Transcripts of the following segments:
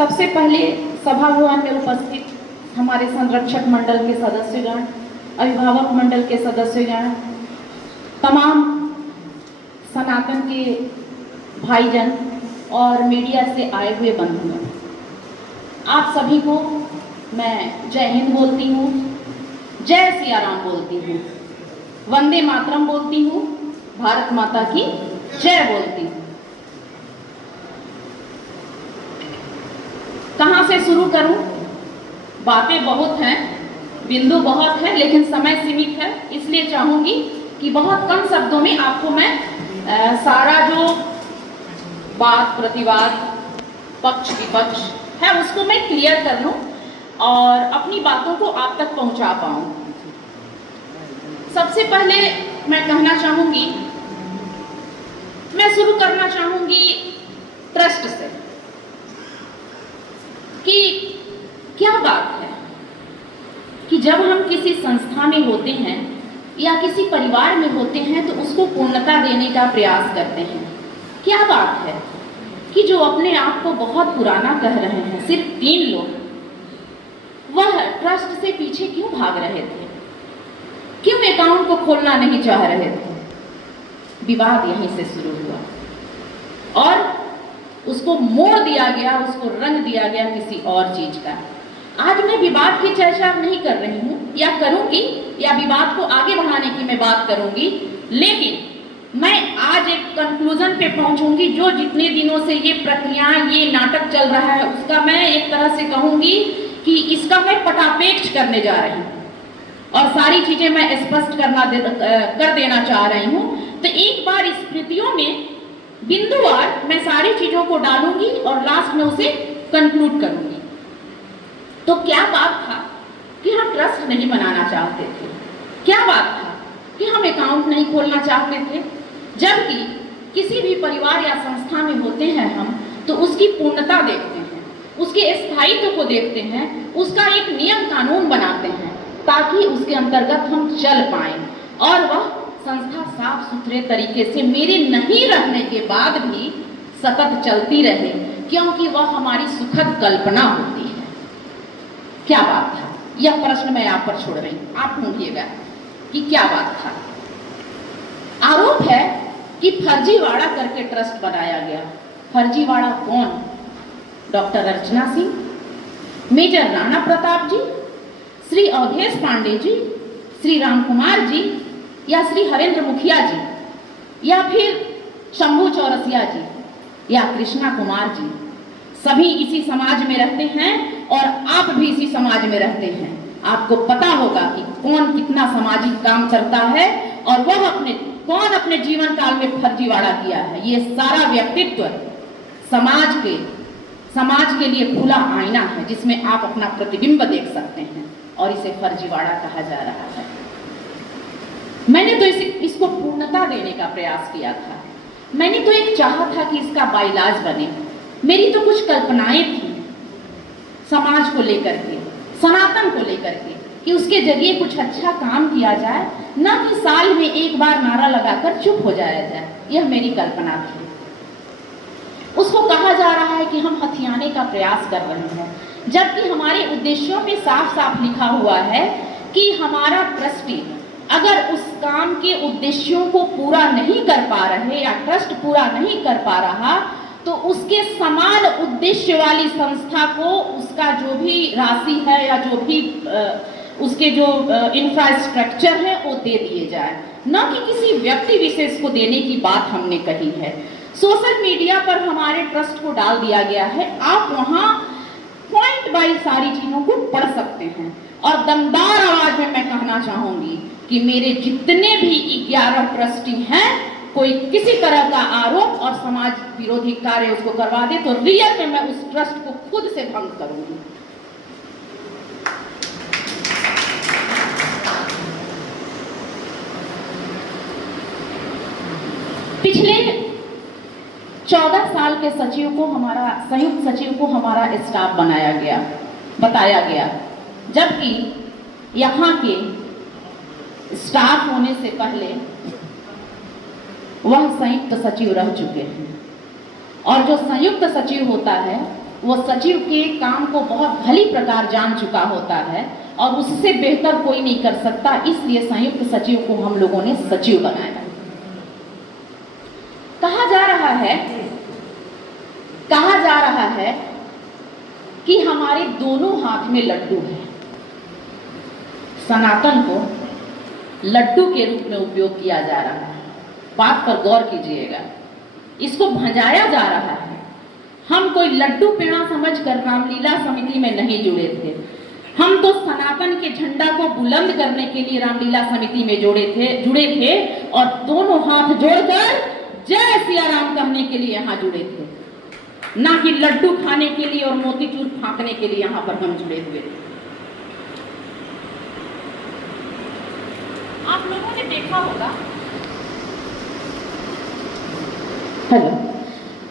सबसे पहले सभा भवन में उपस्थित हमारे संरक्षक मंडल के सदस्यगण, अभिभावक मंडल के सदस्यगण, तमाम सनातन के भाईजन और मीडिया से आए हुए बंधुगण, आप सभी को मैं जय हिंद बोलती हूँ, जय सिया राम बोलती हूँ, वंदे मातरम बोलती हूँ, भारत माता की जय बोलती हूँ। कहाँ से शुरू करूं? बातें बहुत हैं, बिंदु बहुत है, लेकिन समय सीमित है, इसलिए चाहूंगी कि बहुत कम शब्दों में आपको मैं सारा जो बात प्रतिवाद पक्ष विपक्ष है उसको मैं क्लियर कर लूं और अपनी बातों को आप तक पहुंचा पाऊं। सबसे पहले मैं कहना चाहूंगी, मैं शुरू करना चाहूंगी ट्रस्ट से कि क्या बात है कि जब हम किसी संस्था में होते हैं या किसी परिवार में होते हैं तो उसको पूर्णता देने का प्रयास करते हैं। क्या बात है कि जो अपने आप को बहुत पुराना कह रहे हैं, सिर्फ 3 लोग, वह ट्रस्ट से पीछे क्यों भाग रहे थे? क्यों अकाउंट को खोलना नहीं चाह रहे थे? विवाद यहीं से शुरू हुआ और उसको मोड़ दिया गया, उसको रंग दिया गया किसी और चीज का। आज मैं विवाद की चर्चा नहीं कर रही हूं या करूंगी या विवाद को आगे बढ़ाने की मैं बात करूंगी, लेकिन मैं आज एक कंक्लूजन पे पहुंचूंगी। जो जितने दिनों से ये प्रक्रिया, ये नाटक चल रहा है, उसका मैं एक तरह से कहूंगी कि इसका मैं पटापेक्ष करने जा रही हूं और सारी चीजें मैं स्पष्ट कर देना चाह रही हूं। तो एक बार स्मृतियों में बिंदुवार मैं सारी चीजों को डालूंगी और लास्ट में उसे कंक्लूड करूंगी। तो क्या बात था कि हम ट्रस्ट नहीं बनाना चाहते थे? क्या बात था कि हम अकाउंट नहीं खोलना चाहते थे? जबकि किसी भी परिवार या संस्था में होते हैं हम तो उसकी पूर्णता देखते हैं, उसके स्थायित्व को देखते हैं, उसका एक नियम कानून बनाते हैं ताकि उसके अंतर्गत हम चल पाएं और वह संस्था साफ सुथरे तरीके से मेरे नहीं रहने के बाद भी सतत चलती रहे, क्योंकि वह हमारी सुखद कल्पना होती है। क्या बात था? यह प्रश्न मैं आप पर छोड़ रही हूं, आप ढूंढिएगा कि क्या बात था। आरोप है कि फर्जीवाड़ा करके ट्रस्ट बनाया गया। फर्जीवाड़ा कौन? डॉक्टर अर्चना सिंह, मेजर राणा प्रताप जी, श्री अवधेश पांडे जी, श्री राम कुमार जी या श्री हरेंद्र मुखिया जी या फिर शंभू चौरसिया जी या कृष्णा कुमार जी। सभी इसी समाज में रहते हैं और आप भी इसी समाज में रहते हैं। आपको पता होगा कि कौन कितना सामाजिक काम करता है और वह कौन अपने जीवन काल में फर्जीवाड़ा किया है। ये सारा व्यक्तित्व समाज के लिए खुला आईना है जिसमें आप अपना प्रतिबिंब देख सकते हैं और इसे फर्जीवाड़ा कहा जा रहा है। मैंने तो इसको पूर्णता देने का प्रयास किया था। मैंने तो एक चाहा था कि इसका बाइलाज बने। मेरी तो कुछ कल्पनाएं थी समाज को लेकर के, सनातन को लेकर के, कि उसके जरिए कुछ अच्छा काम किया जाए, न कि साल में एक बार नारा लगाकर चुप हो जाया जाए। यह मेरी कल्पना थी। उसको कहा जा रहा है कि हम हथियाने का प्रयास कर रहे हैं, जबकि हमारे उद्देश्यों में साफ साफ लिखा हुआ है कि हमारा ट्रस्टी अगर उस काम के उद्देश्यों को पूरा नहीं कर पा रहे या ट्रस्ट पूरा नहीं कर पा रहा तो उसके समान उद्देश्य वाली संस्था को उसका जो भी राशि है या जो भी उसके जो इंफ्रास्ट्रक्चर है वो दे दिए जाए, न कि किसी व्यक्ति विशेष को देने की बात हमने कही है। सोशल मीडिया पर हमारे ट्रस्ट को डाल दिया गया है। आप वहां पॉइंट बाई सारी चीजों को पढ़ सकते हैं और दमदार आवाज में मैं कहना चाहूंगी कि मेरे जितने भी 11 ट्रस्टी हैं, कोई किसी तरह का आरोप और समाज विरोधी कार्य उसको करवा दे तो रियल में मैं उस ट्रस्ट को खुद से भंग करूंगी। पिछले 14 साल के सचिव को संयुक्त सचिव को हमारा स्टाफ बताया गया, जबकि यहाँ के स्टाफ होने से पहले वह संयुक्त सचिव रह चुके हैं। और जो संयुक्त सचिव होता है वो सचिव के काम को बहुत भली प्रकार जान चुका होता है और उससे बेहतर कोई नहीं कर सकता, इसलिए संयुक्त सचिव को हम लोगों ने सचिव बनाया। कहा जा रहा है कि हमारे दोनों हाथ में लड्डू है। सनातन को लड्डू के रूप में उपयोग किया जा रहा है। बात पर गौर कीजिएगा, इसको भंजाया जा रहा है। हम कोई लड्डू पेड़ा समझकर रामलीला समिति में नहीं जुड़े थे। हम तो सनातन के झंडा को बुलंद करने के लिए रामलीला समिति में जुड़े थे और दोनों हाथ जोड़कर जय सिया राम कहने के लिए यहाँ जुड़े थे, ना कि लड्डू खाने के लिए और मोतीचूर फांकने के लिए यहाँ पर हम जुड़े हुए थे। आप लोगों ने देखा होगा, हेलो,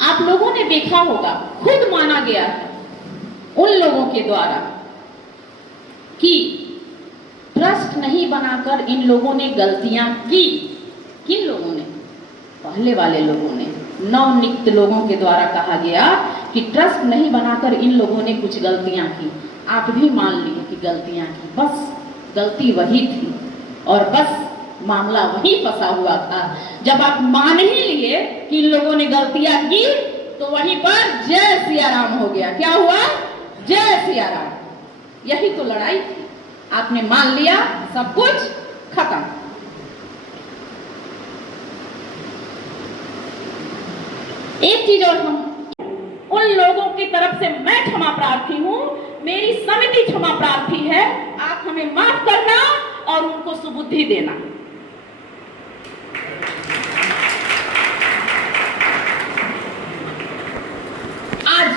आप लोगों ने देखा होगा, खुद माना गया है उन लोगों के द्वारा कि ट्रस्ट नहीं बनाकर इन लोगों ने गलतियां की। किन लोगों ने? पहले वाले लोगों ने, नवनियुक्त लोगों के द्वारा कहा गया कि ट्रस्ट नहीं बनाकर इन लोगों ने कुछ गलतियां की। आप भी मान लिए कि गलतियां की, बस गलती वही थी और बस मामला वही फंसा हुआ था। जब आप मान ही लिए कि इन लोगों ने गलतियां की तो वहीं पर जय सिया राम हो गया। क्या हुआ? जय सिया राम। यही तो लड़ाई थी। आपने मान लिया, सब कुछ खत्म। एक चीज और, हम उन लोगों की तरफ से मैं क्षमा प्रार्थी हूं, मेरी समिति क्षमा प्रार्थी है। आप हमें माफ करना और उनको सुबुद्धि देना। आज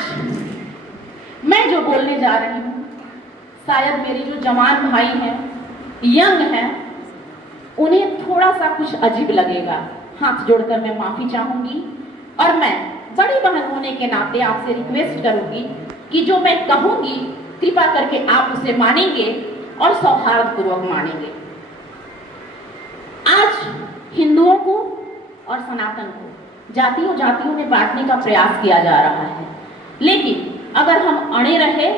मैं जो बोलने जा रही हूं, शायद मेरे जो जवान भाई हैं, यंग हैं, उन्हें थोड़ा सा कुछ अजीब लगेगा। हाथ जोड़कर मैं माफी चाहूंगी और मैं बड़ी बहन होने के नाते आपसे रिक्वेस्ट करूंगी कि जो मैं कहूंगी कृपा करके आप उसे मानेंगे और सौहार्दपूर्वक मानेंगे। आज हिंदुओं को और सनातन को जातियों में बांटने का प्रयास किया जा रहा है, लेकिन अगर हम अड़े रहे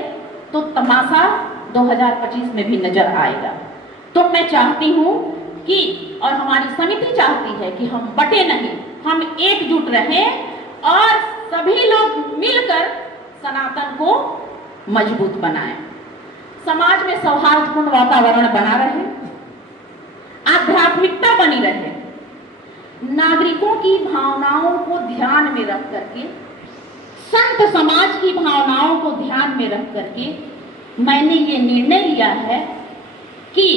तो तमाशा 2025 में भी नजर आएगा। तो मैं चाहती हूं कि, और हमारी समिति चाहती है कि हम बटे नहीं, हम एकजुट रहें और सभी लोग मिलकर सनातन को मजबूत बनाएं। समाज में सौहार्दपूर्ण वातावरण बना रहे, आध्यात्मिकता बनी रहे, नागरिकों की भावनाओं को ध्यान में रख करके, संत समाज की भावनाओं को ध्यान में रख करके मैंने ये निर्णय लिया है कि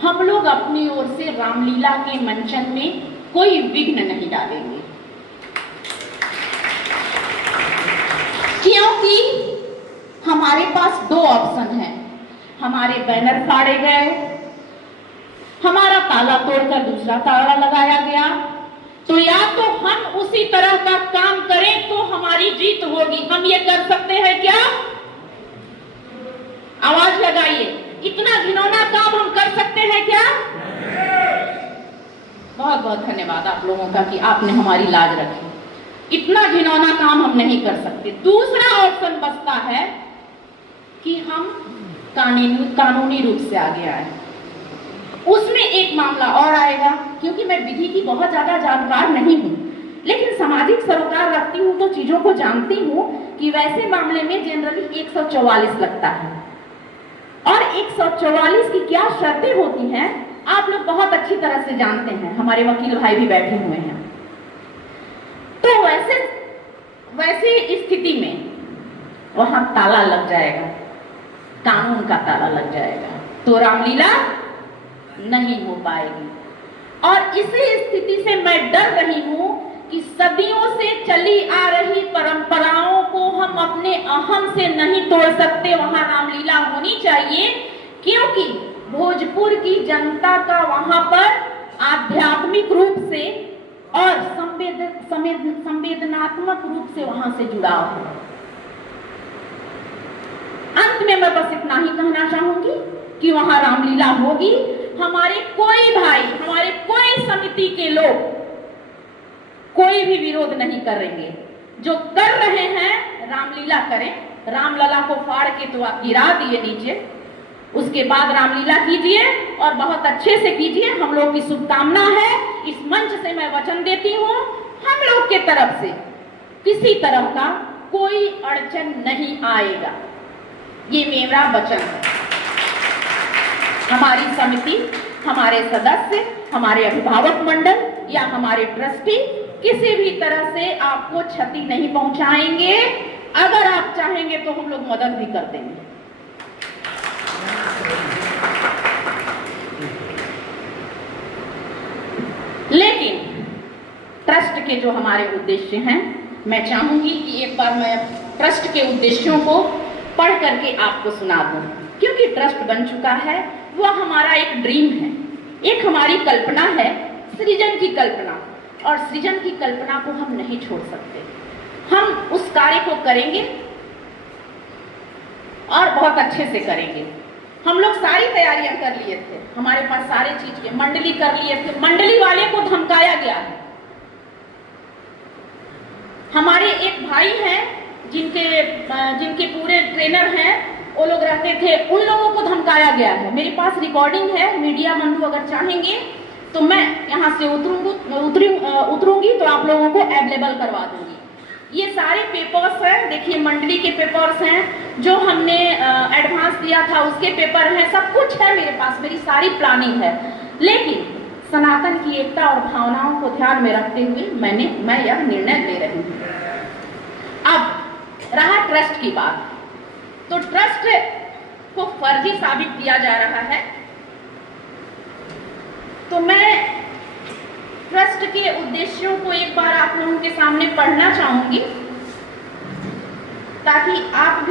हम लोग अपनी ओर से रामलीला के मंचन में कोई विघ्न नहीं डालेंगे, क्योंकि हमारे पास दो ऑप्शन हैं। हमारे बैनर फाड़े गए, हमारा ताला तोड़कर दूसरा ताला लगाया गया, तो या तो हम उसी तरह का काम करें तो हमारी जीत होगी। हम ये कर सकते हैं क्या? आवाज लगाइए, इतना घिनौना काम हम कर सकते हैं क्या? बहुत बहुत धन्यवाद आप लोगों का कि आपने हमारी लाज रखी। इतना घिनौना काम हम नहीं कर सकते। दूसरा ऑप्शन बचता है कि हम कानूनी रूप से आगे आए। उसमें एक मामला और आएगा, क्योंकि मैं विधि की बहुत ज्यादा जानकार नहीं हूं, लेकिन सामाजिक सरोकार रखती हूं तो चीजों को जानती हूं कि वैसे मामले में जनरली 144 लगता है और 144 की क्या शर्तें होती हैं आप लोग बहुत अच्छी तरह से जानते हैं। हमारे वकील भाई भी बैठे हुए हैं। तो वैसे स्थिति में वहां ताला लग जाएगा, कानून का ताला लग जाएगा, तो रामलीला नहीं हो पाएगी। और इसी स्थिति से मैं डर रही हूं कि सदियों से चली आ रही परंपराओं को हम अपने अहम से नहीं तोड़ सकते। वहां रामलीला होनी चाहिए, क्योंकि भोजपुर की जनता का वहां पर आध्यात्मिक रूप से और संवेदनात्मक रूप से वहां से जुड़ाव है। अंत में मैं बस इतना ही कहना चाहूंगी कि वहां रामलीला होगी। हमारे कोई भाई, हमारे कोई समिति के लोग कोई भी विरोध नहीं करेंगे। जो कर रहे हैं रामलीला करें। रामलला को फाड़ के तो आप गिरा दिए नीचे, उसके बाद रामलीला कीजिए और बहुत अच्छे से कीजिए। हम लोग की शुभकामना है। इस मंच से मैं वचन देती हूँ, हम लोग के तरफ से किसी तरह का कोई अड़चन नहीं आएगा, ये मेरा वचन है। हमारी समिति, हमारे सदस्य, हमारे अभिभावक मंडल या हमारे ट्रस्टी किसी भी तरह से आपको क्षति नहीं पहुंचाएंगे। अगर आप चाहेंगे तो हम लोग मदद भी कर देंगे। लेकिन ट्रस्ट के जो हमारे उद्देश्य हैं, मैं चाहूंगी कि एक बार मैं ट्रस्ट के उद्देश्यों को पढ़ करके आपको सुना दूं, क्योंकि ट्रस्ट बन चुका है। वह हमारा एक ड्रीम है, एक हमारी कल्पना है, सृजन की कल्पना। और सृजन की कल्पना को हम नहीं छोड़ सकते। हम उस कार्य को करेंगे और बहुत अच्छे से करेंगे। हम लोग सारी तैयारियां कर लिए थे, हमारे पास सारे चीज के मंडली कर लिए थे। मंडली वाले को धमकाया गया है। हमारे एक भाई हैं जिनके पूरे ट्रेनर हैं, वो लोग रहते थे, उन लोगों को धमकाया गया है। मेरे पास रिकॉर्डिंग है, मीडिया बंधु अगर चाहेंगे तो मैं यहाँ से उतरूंगी तो आप लोगों को अवेलेबल करवा दूंगी। ये सारे पेपर्स हैं, देखिए मंडली के पेपर्स हैं, जो हमने एडवांस दिया था उसके पेपर हैं, सब कुछ है मेरे पास, मेरी सारी प्लानिंग है। लेकिन सनातन की एकता और भावनाओं को ध्यान में रखते हुए मैं यह निर्णय ले रही हूँ। अब रहा ट्रस्ट की बात, तो ट्रस्ट को फर्जी साबित किया जा रहा है। तो मैं ट्रस्ट के उद्देश्यों को एक बार आप लोगों के सामने पढ़ना चाहूंगी, ताकि आप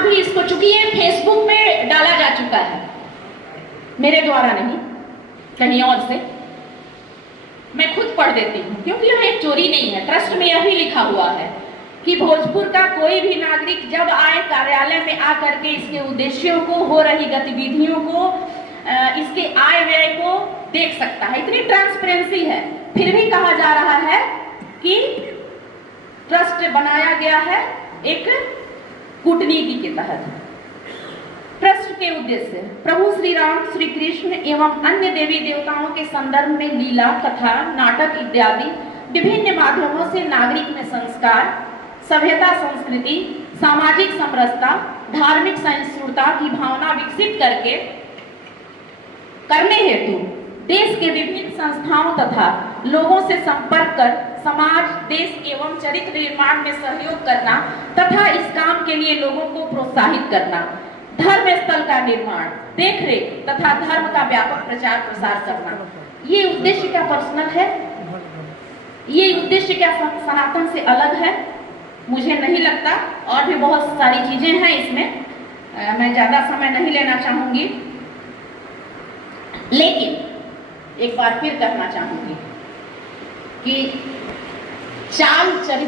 भी इसको, चूंकि ये फेसबुक में डाला जा चुका है, मेरे द्वारा नहीं, कहीं और से, मैं खुद पढ़ देती हूँ, क्योंकि यह एक चोरी नहीं है। ट्रस्ट में यही लिखा हुआ है कि भोजपुर का कोई भी नागरिक जब आए कार्यालय में आकर के इसके उद्देश्यों को, हो रही गतिविधियों को, इसके आय व्यय को देख सकता है। इतनी ट्रांसपेरेंसी है, फिर भी कहा जा रहा है कि ट्रस्ट बनाया गया है एक कूटनीति के तहत। ट्रस्ट के उद्देश्य प्रभु श्री राम, श्री कृष्ण एवं अन्य देवी देवताओं के संदर्भ में लीला, कथा, नाटक इत्यादि विभिन्न माध्यमों से नागरिक में संस्कार, सभ्यता, संस्कृति, सामाजिक समरसता, धार्मिक सहिष्णुता की भावना विकसित करने हेतु देश के विभिन्न संस्थाओं तथा लोगों से संपर्क कर समाज, देश एवं चरित्र निर्माण में सहयोग करना तथा इस काम के लिए लोगों को प्रोत्साहित करना, धर्म स्थल का निर्माण, देखरेख तथा धर्म का व्यापक प्रचार प्रसार करना। ये उद्देश्य क्या पर्सनल है? ये उद्देश्य क्या सनातन से अलग है? मुझे नहीं लगता। और भी बहुत सारी चीजें हैं इसमें, मैं ज्यादा समय नहीं लेना चाहूंगी, लेकिन एक बार फिर कहना चाहूंगी कि चाल चरित्र